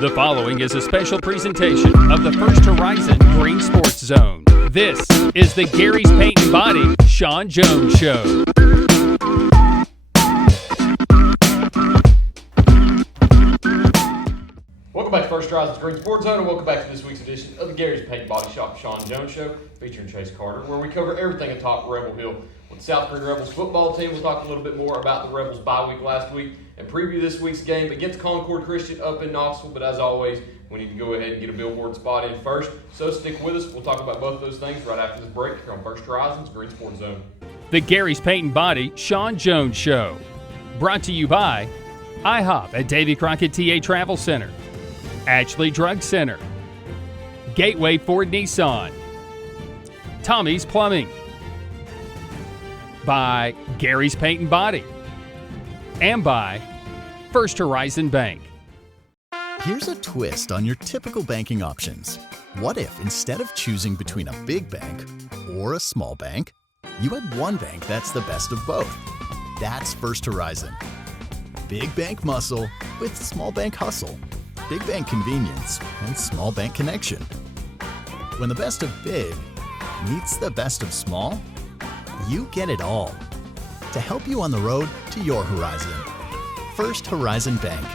The following is a special presentation of the First Horizon Green Sports Zone. This is the Gary's Paint and Body Shawn Jones Show. Welcome back to First Horizon's Green Sports Zone, and welcome back to this week's edition of the Gary's Paint and Body Shop Shawn Jones Show, featuring Chase Carter, where we cover everything atop Rebel Hill. With the South Green Rebels football team, we'll talk a little bit more about the Rebels bye week last week and preview this week's game against Concord Christian up in Knoxville. But as always, we need to go ahead and get a billboard spot in first. So stick with us. We'll talk about both of those things right after this break here on First Horizon's Green Sports Zone. The Gary's Paint and Body Shawn Jones Show. Brought to you by IHOP at Davy Crockett TA Travel Center, Ashley Drug Center, Gateway Ford Nissan, Tommy's Plumbing, by Gary's Paint and Body, and by First Horizon Bank. Here's a twist on your typical banking options. What if instead of choosing between a big bank or a small bank, you had one bank that's the best of both? That's First Horizon. Big bank muscle with small bank hustle. Big bank convenience and small bank connection. When the best of big meets the best of small, you get it all. To help you on the road to your horizon. First Horizon Bank.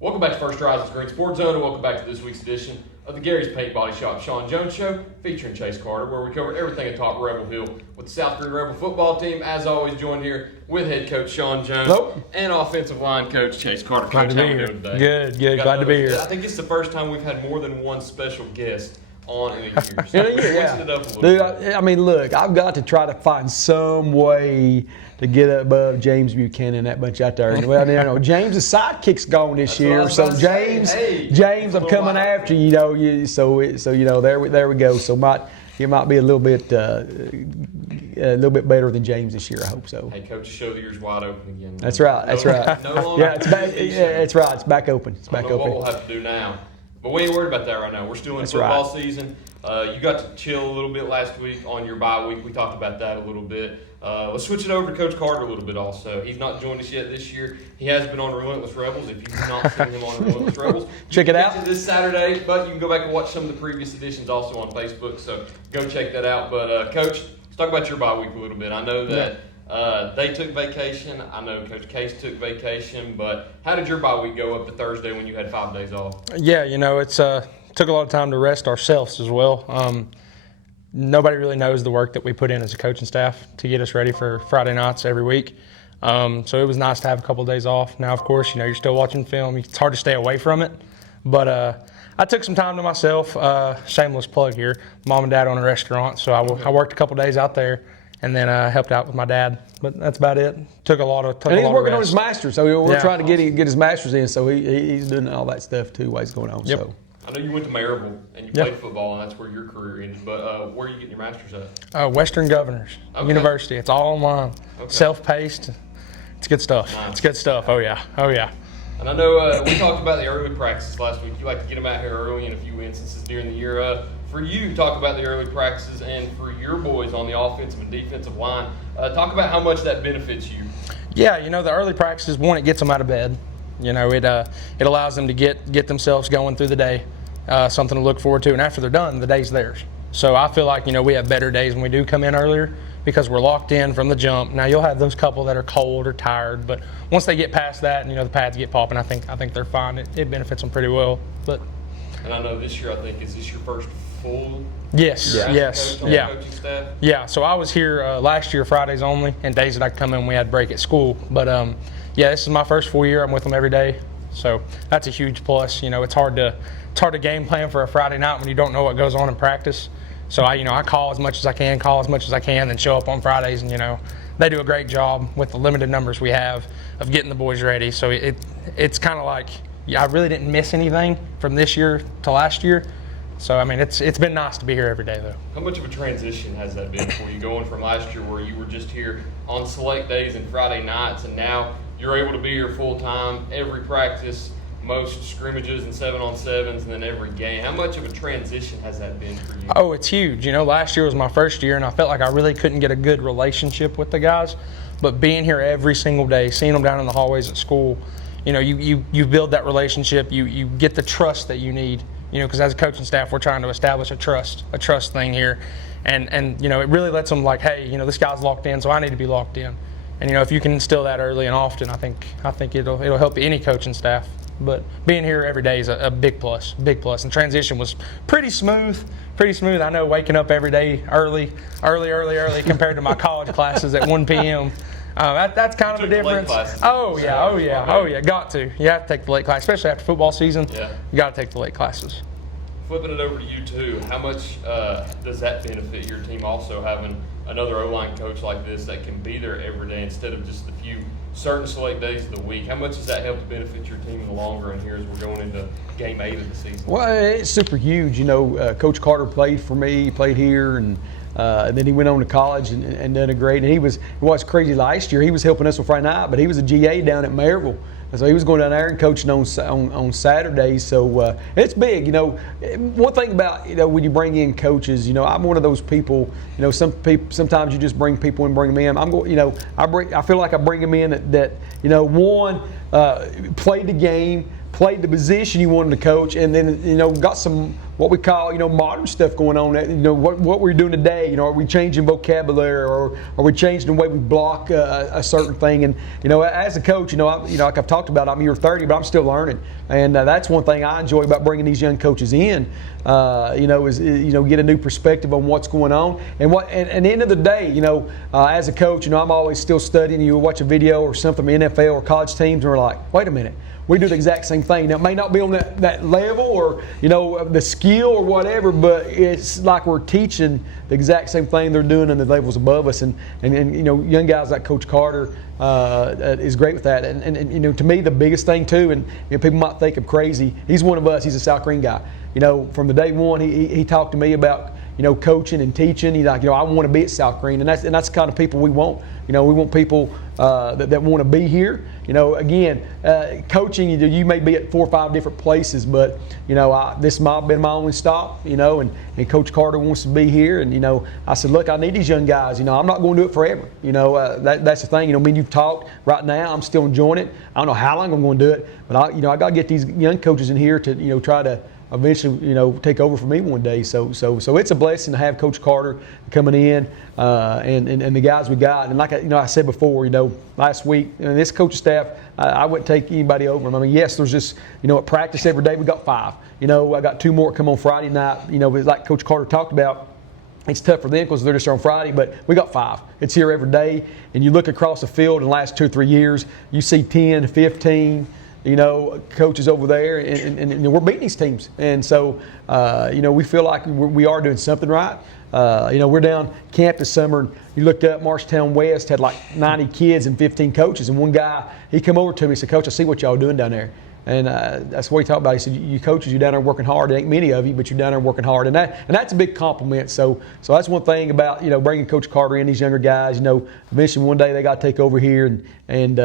Welcome back to First Horizon's Green Sports Zone, and welcome back to this week's edition of the Gary's Paint Body Shop Shawn Jones Show, featuring Chase Carter, where we cover everything atop Rebel Hill with the South Green Rebel football team. As always, joined here with head coach Shawn Jones and offensive line coach Chase Carter. Glad to be here. Good. Glad to be here. I think it's the first time we've had more than one special guest on in a year. So In a year, yeah. It up a little Dude, bit. I mean, look, I've got to try to find some way to get above James Buchanan and that bunch out there. Well, you know, James' sidekick's gone this year, what I was so about to James, say. Hey, James, I'm coming after you. So you know, there we go. So you might be a little bit better than James this year. I hope so. Hey, coach, show the ears wide open again. That's right. That's right. No longer Yeah, it's back. Yeah, it's right. It's back open. It's I back don't know open. what we'll have to do now. But we ain't worried about that right now. We're still in That's football right. season. You got to chill a little bit last week on your bye week. We talked about that a little bit. Let's switch it over to Coach Carter a little bit also. He's not joined us yet this year. He has been on Relentless Rebels. If you've not seen him on Relentless Rebels, Check you it can out. catch this Saturday, but you can go back and watch some of the previous editions also on Facebook. So go check that out. But Coach, let's talk about your bye week a little bit. I know that they took vacation. I know Coach Case took vacation. But how did your bye week go up to Thursday when you had 5 days off? Yeah, you know, it's took a lot of time to rest ourselves as well. Nobody really knows the work that we put in as a coaching staff to get us ready for Friday nights every week. So it was nice to have a couple of days off. Now, of course, you know, you're still watching film. It's hard to stay away from it. But I took some time to myself. Shameless plug here. Mom and Dad own a restaurant, so I worked a couple of days out there and then helped out with my dad. But that's about it. Took a lot of And he's working on rest. his master's, so we're Yeah. trying to get his master's in. So he's doing all that stuff too while he's going on. Yep. So I know you went to Maryville and you Yep. played football, and that's where your career ended. But where are you getting your master's at? Western Governors University. It's all online, self-paced. It's good stuff. Nice. It's good stuff. Oh yeah. And I know we talked about the early practices last week. You like to get them out here early in a few instances during the year. For you, talk about the early practices, and for your boys on the offensive and defensive line, talk about how much that benefits you. Yeah, you know, the early practices, one, it gets them out of bed. You know, it allows them to get themselves going through the day, something to look forward to. And after they're done, the day's theirs. So I feel like, you know, we have better days when we do come in earlier because we're locked in from the jump. Now, you'll have those couple that are cold or tired, but once they get past that and, you know, the pads get popping, I think they're fine. It benefits them pretty well. And I know this year, I think, is this your first full Yes. coach on the coaching staff? Yeah, so I was here last year Fridays only, and days that I come in we had break at school. But yeah, this is my first full year. I'm with them every day, so that's a huge plus. You know, it's hard to game plan for a Friday night when you don't know what goes on in practice. So I call as much as I can, then show up on Fridays, and you know they do a great job with the limited numbers we have of getting the boys ready. So it's kind of like I really didn't miss anything from this year to last year. So, I mean, it's been nice to be here every day, though. How much of a transition has that been for you, going from last year where you were just here on select days and Friday nights, and now you're able to be here full-time, every practice, most scrimmages and 7-on-7s, and then every game? How much of a transition has that been for you? Oh, it's huge. You know, last year was my first year, and I felt like I really couldn't get a good relationship with the guys. But being here every single day, seeing them down in the hallways at school, you build that relationship. You get the trust that you need. Because as a coaching staff, we're trying to establish a trust thing here, and it really lets them like, hey, this guy's locked in, so I need to be locked in. And if you can instill that early and often, I think it'll help any coaching staff. But being here every day is a big plus. And transition was pretty smooth. I know waking up every day early compared to my college classes at 1 p.m. That's kind of a difference. Oh yeah. Got to. You have to take the late class, especially after football season. Yeah. You got to take the late classes. Flipping it over to you too, how much does that benefit your team also having another O-line coach like this that can be there every day instead of just a few certain select days of the week? How much does that help to benefit your team in the long run here as we're going into game 8 of the season? Well, it's super huge. Coach Carter played for me. He played here, and then he went on to college and done a great. And it was crazy last year. He was helping us on Friday night, but he was a GA down at Maryville. So he was going down there and coaching on Saturdays. So it's big. One thing about when you bring in coaches, I'm one of those people. Sometimes you just bring people and bring them in. I feel like I bring them in that one played the game, played the position you wanted to coach, and then got some what we call modern stuff going on. What we're doing today. Are we changing vocabulary, or are we changing the way we block a certain thing? And as a coach, like I've talked about, I'm year 30, but I'm still learning, and that's one thing I enjoy about bringing these young coaches in. Is get a new perspective on what's going on, and at the end of the day, as a coach, I'm always still studying. You watch a video or something from NFL or college teams, and we're like, wait a minute. We do the exact same thing. Now, it may not be on that level or, the skill or whatever, but it's like we're teaching the exact same thing they're doing in the levels above us. And young guys like Coach Carter is great with that. And to me, the biggest thing, too, and people might think I'm crazy, he's one of us. He's a South Green guy. From the day one, he talked to me about, coaching and teaching. He's like, I want to be at South Green. And that's the kind of people we want. We want people that want to be here. Again, coaching, you may be at 4 or 5 different places, but, this might have been my only stop, and Coach Carter wants to be here. And, I said, look, I need these young guys. I'm not going to do it forever. That's the thing. You've talked right now. I'm still enjoying it. I don't know how long I'm going to do it, but I got to get these young coaches in here to, try to eventually, take over for me one day. So it's a blessing to have Coach Carter coming in, and the guys we got. And like I said before, last week, this coaching staff, I wouldn't take anybody over them. I mean, yes, there's just, at practice every day we got 5. I got 2 more come on Friday night. Like Coach Carter talked about, it's tough for them because they're just on Friday, but we got 5. It's here every day, and you look across the field in the last 2 or 3 years, you see 10, 15. Coaches over there, and we're beating these teams. And so, we feel like we are doing something right. We're down camp this summer, and you looked up, Marshtown West had like 90 kids and 15 coaches. And one guy, he come over to me and said, Coach, I see what y'all doing down there. And that's what he talked about. He said, you coaches, you're down there working hard. There ain't many of you, but you're down there working hard. And that's a big compliment. So that's one thing about, bringing Coach Carter in, these younger guys. Eventually one day they got to take over here. And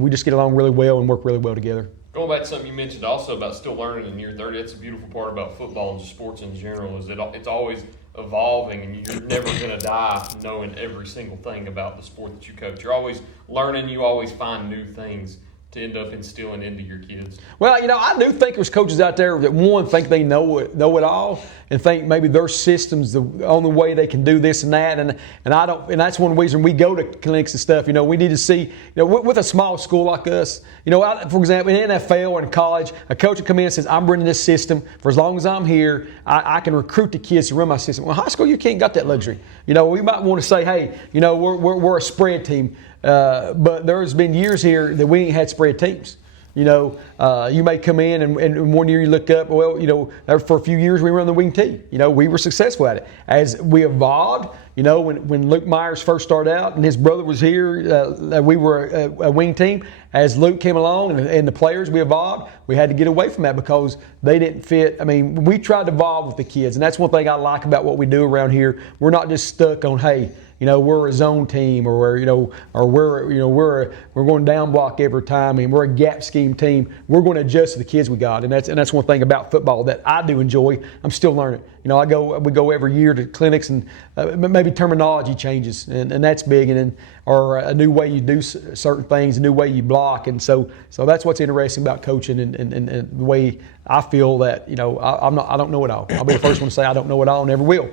we just get along really well and work really well together. Going back to something you mentioned also about still learning in year 30, that's a beautiful part about football and sports in general is that it's always evolving, and you're never going to die knowing every single thing about the sport that you coach. You're always learning. You always find new things to end up instilling into your kids. Well, I do think there's coaches out there that, one, think they know it all, and think maybe their system's the only way they can do this and that. And I don't. And that's one reason we go to clinics and stuff. We need to see. With a small school like us, for example, in NFL or in college, a coach will come in and says, "I'm running this system for as long as I'm here. I can recruit the kids to run my system." Well, high school, you can't got that luxury. We might want to say, "Hey, we're a spread team." But there's been years here that we ain't had spread teams. You may come in and 1 year you look up, for a few years we run the wing team. We were successful at it. As we evolved, when Luke Myers first started out and his brother was here, we were a wing team. As Luke came along and the players, we evolved, we had to get away from that because they didn't fit. I mean, we tried to evolve with the kids, and that's one thing I like about what we do around here. We're not just stuck on, hey, we're a zone team, or we're going down block every time, and we're a gap scheme team. We're going to adjust to the kids we got, and that's one thing about football that I do enjoy. I'm still learning. We go every year to clinics, and maybe maybe terminology changes, and that's big, and then, or a new way you do certain things, a new way you block, and so that's what's interesting about coaching, and the way I feel that I don't know it all. I'll be the first one to say I don't know it all, never will.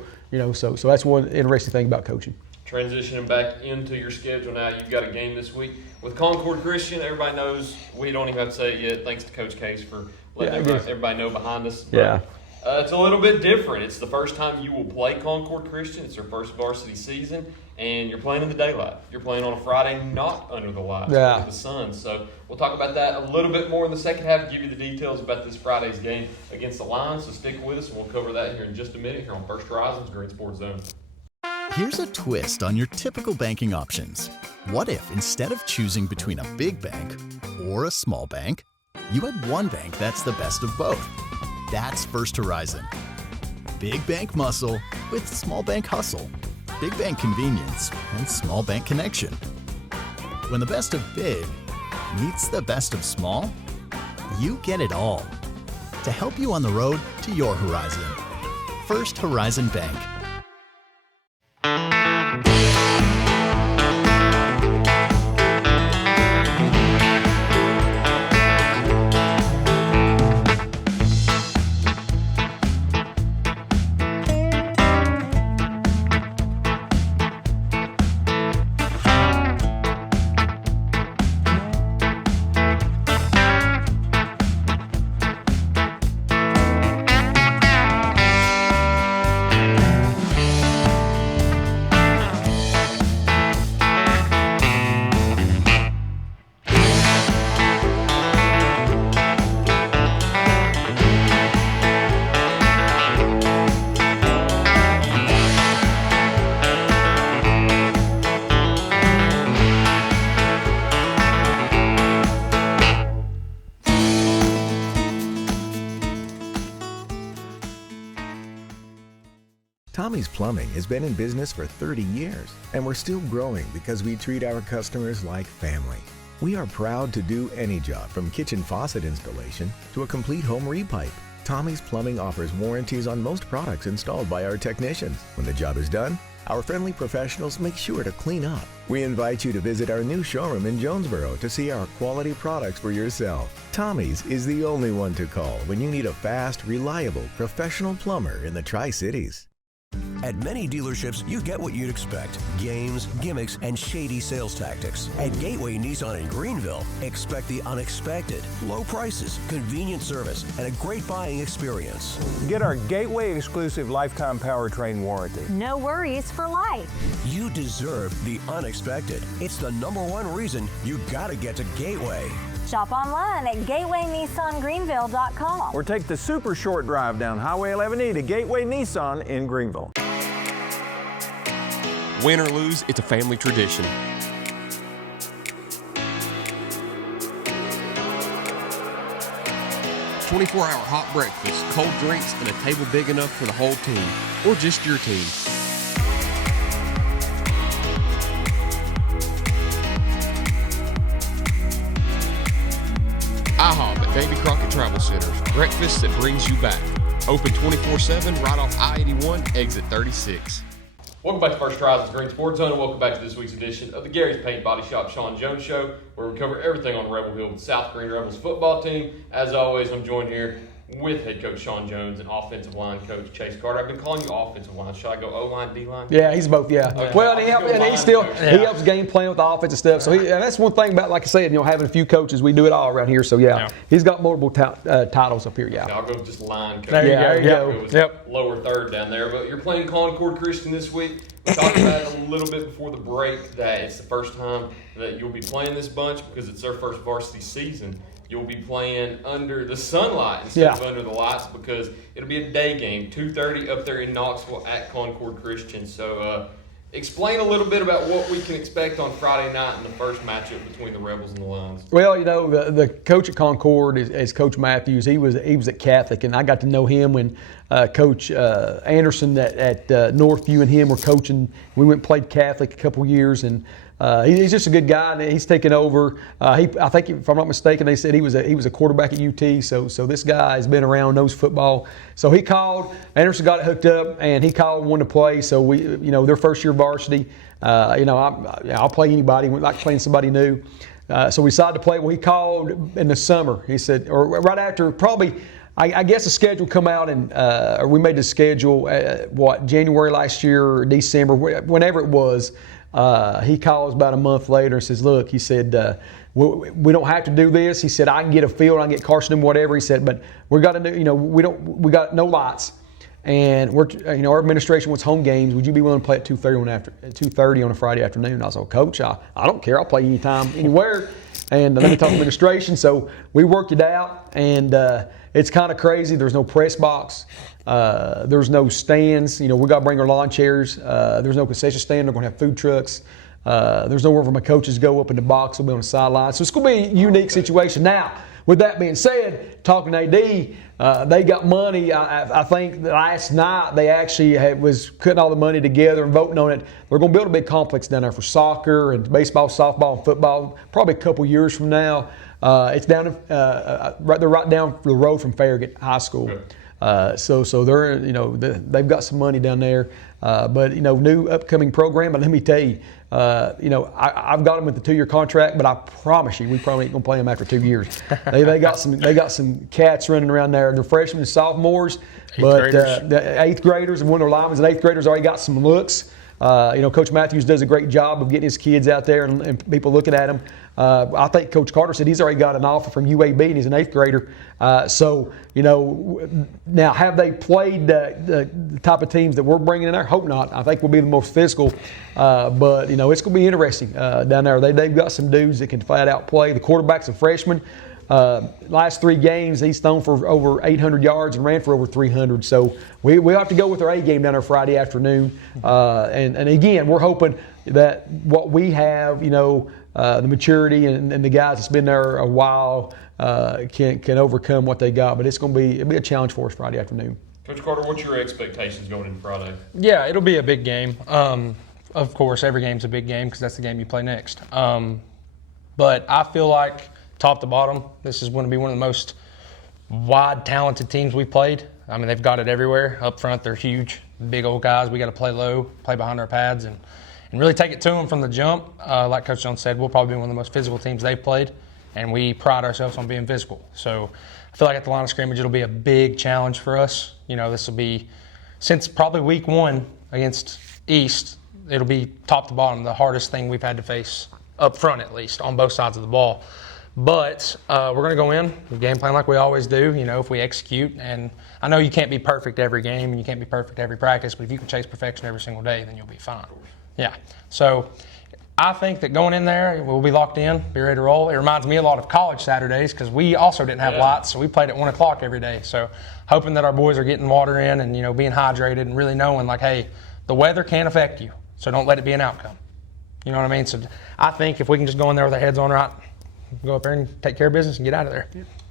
So that's one interesting thing about coaching. Transitioning back into your schedule now, you've got a game this week with Concord Christian. Everybody knows, we don't even have to say it yet. Thanks to Coach Case for letting everybody know behind us. Yeah. It's a little bit different. It's the first time you will play Concord Christian. It's their first varsity season, and you're playing in the daylight. You're playing on a Friday, not under the lights, under the sun. So we'll talk about that a little bit more in the second half, give you the details about this Friday's game against the Lions. So stick with us, and we'll cover that here in just a minute here on First Horizon's Green Sports Zone. Here's a twist on your typical banking options. What if instead of choosing between a big bank or a small bank, you had one bank that's the best of both? That's First Horizon. Big bank muscle with small bank hustle. Big bank convenience and small bank connection. When the best of big meets the best of small, you get it all. To help you on the road to your horizon. First Horizon Bank. Tommy's Plumbing has been in business for 30 years, and we're still growing because we treat our customers like family. We are proud to do any job from kitchen faucet installation to a complete home repipe. Tommy's Plumbing offers warranties on most products installed by our technicians. When the job is done, our friendly professionals make sure to clean up. We invite you to visit our new showroom in Jonesboro to see our quality products for yourself. Tommy's is the only one to call when you need a fast, reliable, professional plumber in the Tri-Cities. At many dealerships, you get what you'd expect. Games, gimmicks, and shady sales tactics. At Gateway Nissan in Greenville, expect the unexpected. Low prices, convenient service, and a great buying experience. Get our Gateway exclusive lifetime powertrain warranty. No worries for life. You deserve the unexpected. It's the #1 reason you gotta get to Gateway. Shop online at GatewayNissanGreenville.com. Or take the super short drive down Highway 11E to Gateway Nissan in Greenville. Win or lose, it's a family tradition. "24-hour hot breakfast, cold drinks, and a table big enough for the whole team, or just your team." IHOP at Davy Crockett Travel Center. Breakfast that brings you back. Open 24/7 right off I-81, exit 36. Welcome back to First Horizon's Green Sports Zone, and welcome back to this week's edition of the Gary's Paint Body Shop Shawn Jones Show, where we cover everything on Rebel Hill with the South Green Rebels football team. As always, I'm joined here with head coach Shawn Jones and offensive line coach Chase Carter. I've been calling you offensive line. Should I go O-line, D-line? Yeah, he's both. Yeah. Okay. Well, he helps game plan with the offensive stuff. So and that's one thing about, like I said, having a few coaches, we do it all around here. So he's got multiple titles up here. Yeah. I'll go with just line coach. There you go. Yep. Lower third down there, but you're playing Concord Christian this week. We talked about it a little bit before the break that it's the first time that you'll be playing this bunch because it's their first varsity season. You'll be playing under the sunlight instead of under the lights because it'll be a day game, 2:30 up there in Knoxville at Concord Christian. So explain a little bit about what we can expect on Friday night in the first matchup between the Rebels and the Lions. Well, the coach at Concord is Coach Matthews. He was at Catholic, and I got to know him when Coach Anderson at Northview and him were coaching. We went and played Catholic a couple years, and He's just a good guy, and he's taken over. I think, if I'm not mistaken, they said he was a quarterback at UT. So this guy has been around, knows football. So he called. Anderson got it hooked up, and he called, wanted to play. So their first year varsity. I'll play anybody. We like playing somebody new. So we decided to play. Well, he called in the summer. He said, or right after, probably. I guess the schedule come out, and or we made the schedule January last year or December, whenever it was. He calls about a month later and says, "Look," he said, "we don't have to do this." He said, "I can get a field, I can get Carson, whatever." He said, "But we got to do, we got no lights, and our administration wants home games. Would you be willing to play at 2:30 on a Friday afternoon?" I was like, "Coach, I don't care. I'll play anytime, anywhere." And let me talk to administration. So we worked it out, and it's kind of crazy. There's no press box. There's no stands. We got to bring our lawn chairs. There's no concession stand. They're going to have food trucks. There's nowhere for my coaches to go up in the box. We'll be on the sideline. So it's going to be a unique situation. Now, with that being said, talking to AD, they got money. I think last night they actually was putting all the money together and voting on it. They're going to build a big complex down there for soccer and baseball, softball, and football. Probably a couple years from now. It's down they're right down the road from Farragut High School. So they're they've got some money down there, but new upcoming program. But let me tell you, I've got them with the 2-year contract, but I promise you, we probably ain't gonna play them after 2 years. They got some cats running around there. They're freshmen and sophomores, but the 8th graders and one of their linemen and 8th graders already got some looks. Coach Matthews does a great job of getting his kids out there and people looking at them. I think Coach Carter said he's already got an offer from UAB and he's an 8th grader. Now have they played the type of teams that we're bringing in there? Hope not. I think we'll be the most physical. But it's going to be interesting down there. They've got some dudes that can flat out play. The quarterback's a freshman. Last 3 games, he's thrown for over 800 yards and ran for over 300. So we have to go with our A game down there Friday afternoon. And again, we're hoping that what we have, the maturity and the guys that's been there a while can overcome what they got. But it'll be a challenge for us Friday afternoon. Coach Carter, what's your expectations going into Friday? Yeah, it'll be a big game. Of course, every game's a big game because that's the game you play next. But I feel like top to bottom, this is going to be one of the most wide, talented teams we've played. I mean, they've got it everywhere. Up front, they're huge, big old guys. We got to play low, play behind our pads, and really take it to them from the jump. Like Coach Jones said, we'll probably be one of the most physical teams they've played, and we pride ourselves on being physical. So I feel like at the line of scrimmage, it'll be a big challenge for us. This will be, since probably week 1 against East, it'll be top to bottom the hardest thing we've had to face up front, at least, on both sides of the ball. But we're going to go in, game plan like we always do, if we execute. And I know you can't be perfect every game and you can't be perfect every practice, but if you can chase perfection every single day, then you'll be fine. Yeah. So I think that going in there, we'll be locked in, be ready to roll. It reminds me a lot of college Saturdays because we also didn't have lights, so we played at 1 o'clock every day. So hoping that our boys are getting water in and, being hydrated and really knowing, like, hey, the weather can affect you, so don't let it be an outcome. You know what I mean? So I think if we can just go in there with our heads on right, go up there and take care of business and get out of there.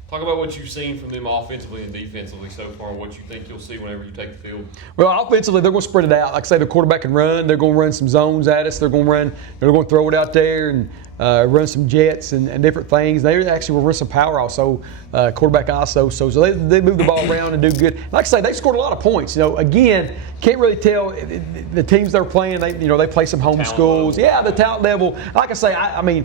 Talk about what you've seen from them offensively and defensively so far, and what you think you'll see whenever you take the field. Well, offensively, they're going to spread it out. Like I say, the quarterback can run. They're going to run some zones at us. They're going to throw it out there and run some jets and different things. They actually will run some power also, quarterback also. So they move the ball around and do good. Like I say, they scored a lot of points. Again, can't really tell the teams they're playing. They play some home schools. Yeah, the talent level. Like I say, we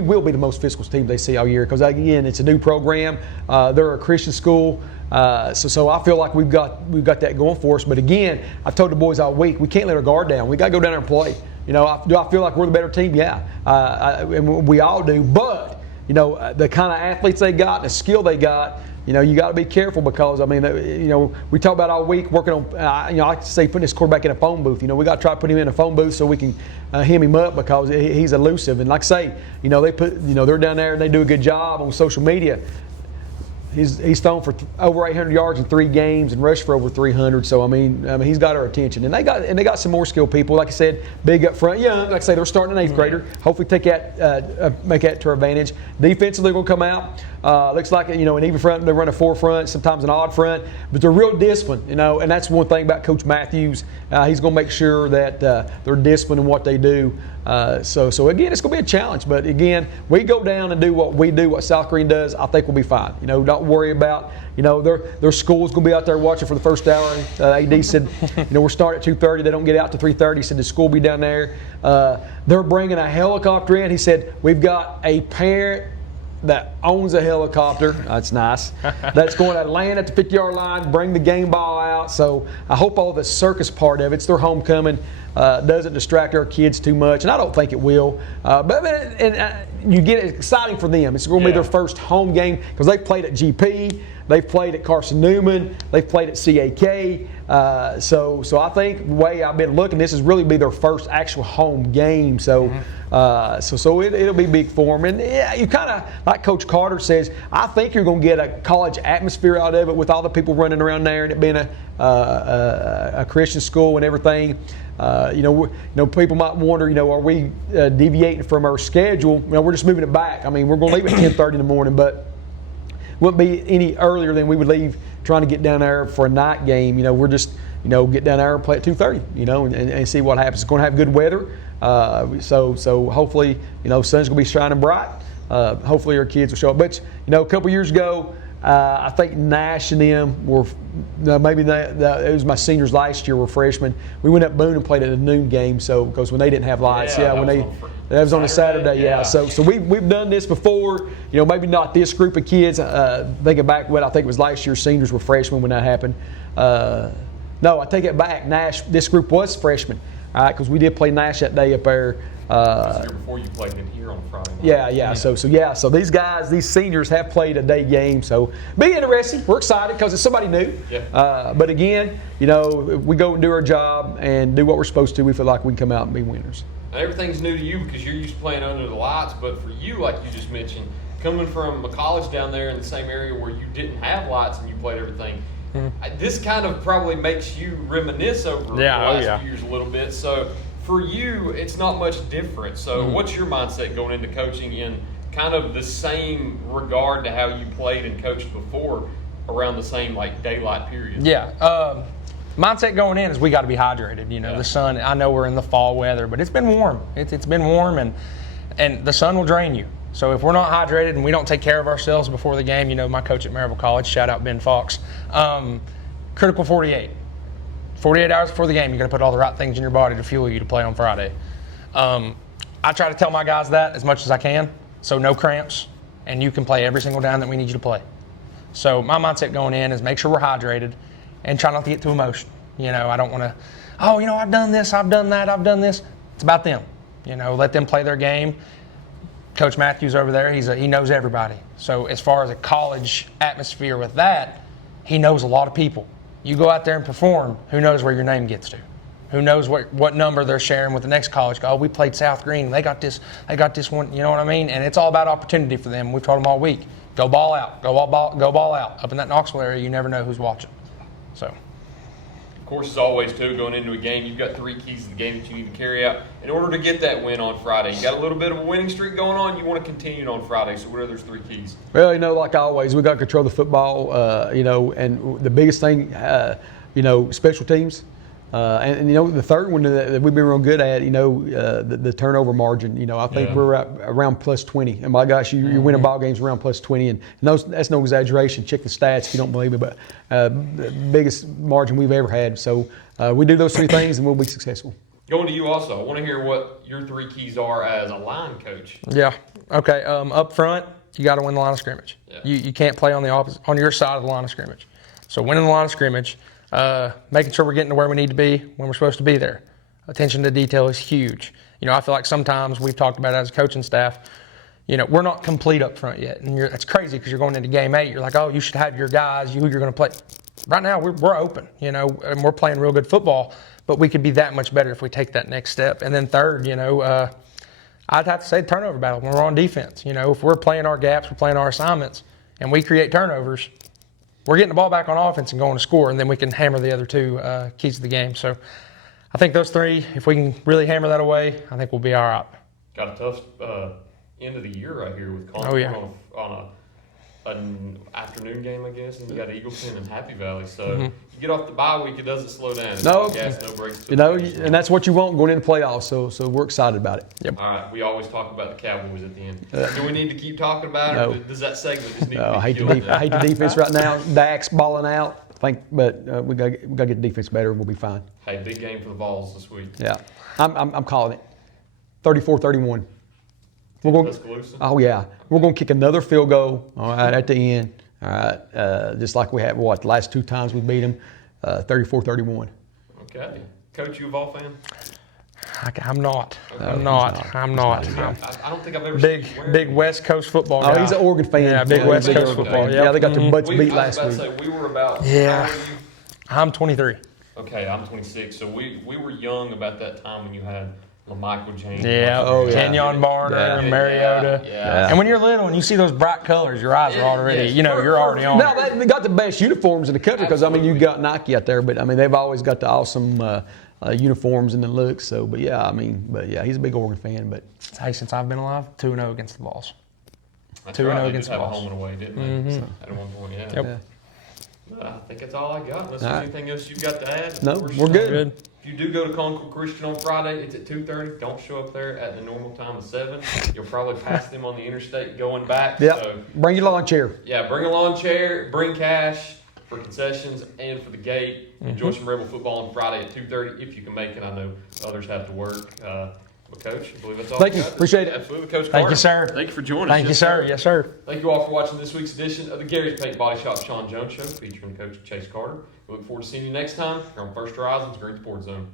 will be the most physical team they see all year because again, it's a new program. They're a Christian school. So I feel like we've got that going for us. But again, I've told the boys all week, we can't let our guard down. We got to go down there and play. Do I feel like we're the better team? Yeah, and we all do. But the kind of athletes they got, the skill they got, you got to be careful because we talk about all week working on. I like to say putting this quarterback in a phone booth. We got to try to put him in a phone booth so we can hem him up because he's elusive. And like I say, they're down there and they do a good job on social media. He's thrown for over 800 yards in 3 games and rushed for over 300. So I mean, he's got our attention, and they got some more skilled people. Like I said, big up front. Yeah, like I say, they're starting an 8th grader. Hopefully, make that to our advantage. Defensively, we'll come out. Looks like an even front. They run a 4 front, sometimes an odd front, but they're real disciplined. And that's one thing about Coach Matthews. He's going to make sure that they're disciplined in what they do. So again, it's going to be a challenge. But again, we go down and do what we do, what South Green does. I think we'll be fine. Don't worry about, their school's going to be out there watching for the first hour. AD said, we're starting at 2:30. They don't get out to 3:30. He said the school will be down there. They're bringing a helicopter in. He said, we've got a parent that owns a helicopter. That's nice. That's going to land at the 50-yard line, bring the game ball out. So I hope all the circus part of it's their homecoming doesn't distract our kids too much, and I don't think it will. But you get it exciting for them. It's going to be their first home game because they've played at GP, they've played at Carson Newman, they've played at CAK. So I think the way I've been looking, this is really be their first actual home game. So it'll be big for them. And yeah, you kind of, like Coach Carter says, I think you're going to get a college atmosphere out of it with all the people running around there and it being a Christian school and everything. People might wonder, are we deviating from our schedule? We're just moving it back. I mean, we're going to leave at 10:30 in the morning, but wouldn't be any earlier than we would leave trying to get down there for a night game. We're just, get down there and play at 2:30, and see what happens. It's going to have good weather. So hopefully, sun's going to be shining bright. Hopefully our kids will show up. But, a couple years ago, I think Nash and them were, it was my seniors last year were freshmen. We went up Boone and played at a noon game, because when they didn't have lights, that was on a Saturday, So we've done this before, maybe not this group of kids. Thinking back, I think it was last year, seniors were freshmen when that happened. No, I take it back. Nash, this group was freshmen, all right, because we did play Nash that day up there. The year before you played in here on Friday night. Yeah. So these guys, these seniors have played a day game. So be interesting. We're excited because it's somebody new. Yeah. But again, if we go and do our job and do what we're supposed to, we feel like we can come out and be winners. Now, everything's new to you because you're used to playing under the lights. But for you, like you just mentioned, coming from a college down there in the same area where you didn't have lights and you played everything, this kind of probably makes you reminisce over the last few years a little bit. So for you, it's not much different. So what's your mindset going into coaching in kind of the same regard to how you played and coached before around the same daylight period? Yeah. Mindset going in is we got to be hydrated. The sun, I know we're in the fall weather, but it's been warm. It's been warm and the sun will drain you. So if we're not hydrated and we don't take care of ourselves before the game, my coach at Maryville College, shout out Ben Fox, critical 48. 48 hours before the game, you got to put all the right things in your body to fuel you to play on Friday. I try to tell my guys that as much as I can, so no cramps, and you can play every single down that we need you to play. So my mindset going in is make sure we're hydrated and try not to get too emotional. I don't want to, I've done this, I've done that, I've done this. It's about them. Let them play their game. Coach Matthews over there, he knows everybody. So as far as a college atmosphere with that, he knows a lot of people. You go out there and perform, who knows where your name gets to? Who knows what number they're sharing with the next college? Oh, we played South Green. They got this one, you know what I mean? And it's all about opportunity for them. We've told them all week, go ball out, go ball out. Up in that Knoxville area, you never know who's watching. So. Of course, as always, too, going into a game, you've got 3 keys to the game that you need to carry out in order to get that win on Friday. You got a little bit of a winning streak going on. You want to continue it on Friday. So what are those 3 keys? Well, like always, we got to control the football, and the biggest thing, special teams. And the third one that we've been real good at, the turnover margin. I think we're around plus 20. And my gosh, you're winning ball games around plus 20, and that's no exaggeration. Check the stats if you don't believe me, but the biggest margin we've ever had. So we do those 3 things, and we'll be successful. Going to you also, I want to hear what your 3 keys are as a line coach. Yeah. Okay. Up front, you got to win the line of scrimmage. Yeah. You can't play on your side of the line of scrimmage. So winning the line of scrimmage. Making sure we're getting to where we need to be when we're supposed to be there. Attention to detail is huge. I feel like sometimes we've talked about it as a coaching staff, we're not complete up front yet. And it's crazy because you're going into game 8. You're like, oh, you should have your guys, who you're going to play. Right now, we're open, and we're playing real good football, but we could be that much better if we take that next step. And then third, I'd have to say turnover battle when we're on defense. If we're playing our gaps, we're playing our assignments, and we create turnovers, we're getting the ball back on offense and going to score, and then we can hammer the other two keys to the game. So I think those three, if we can really hammer that away, I think we'll be all right. Got a tough end of the year right here with Concord on an afternoon game, I guess, and you got Eagleton and Happy Valley. So you get off the bye week, it doesn't slow down. It's No, no gas, no brakes. and that's what you want going into playoffs. So we're excited about it. Yep. All right, we always talk about the Cowboys at the end. Do we need to keep talking about it, No. or does that segment just need No, to I be hate the defense right now. Dak's balling out. But we got to get the defense better, and we'll be fine. Hey, big game for the Vols this week. Yeah, I'm calling it 34-31. We're going. Tuscaloosa? Oh yeah, we're going to kick another field goal. All right, at the end. All right, just like we had the last two times we beat them, 34-31. Okay, Coach, you a Vol fan? I'm not. Okay. I'm not. I don't think I've ever Big seen you wear big it. West Coast football guy. Oh, he's an Oregon fan. Yeah, big West he's a Coast Oregon football. fan. Yep. Yeah, they got their butts beat I last was week. about to say, we were about, Yeah. how old are you? I'm 23. Okay, I'm 26. So we were young about that time when you had LaMichael James. Yeah. Oh, yeah. Kenyon Barner, Yeah. Mariota. Yeah. And when you're little and you see those bright colors, your eyes are already, Yes. you're already on. Now they got the best uniforms in the country because you got Nike out there, but they've always got the awesome uniforms and the looks. So, but yeah, he's a big Oregon fan. But Hey, since I've been alive, 2-0 against the Vols. That's 2-0 right. They against did have a the Vols. home and away, didn't they? At one point, yeah. Yep. yeah. I think that's all I got. Unless All there's right. anything else you've got to add. No, Of course, we're good. If you do go to Concord Christian on Friday, it's at 2:30. Don't show up there at the normal time of 7. You'll probably pass them on the interstate going back. Yeah, So, bring your lawn chair. yeah, bring a lawn chair, bring cash for concessions and for the gate. Enjoy some Rebel football on Friday at 2:30 if you can make it. I know others have to work. But Coach, I believe that's all. Thank we you. got. Appreciate it. Absolutely, Coach. Thank Carter. you, sir. Thank you for joining us. Thank you, sir. Yes, sir. Thank you all for watching this week's edition of the Gary's Paint Body Shop Shawn Jones Show featuring Coach Chase Carter. We look forward to seeing you next time here on First Horizons Green Sports Zone.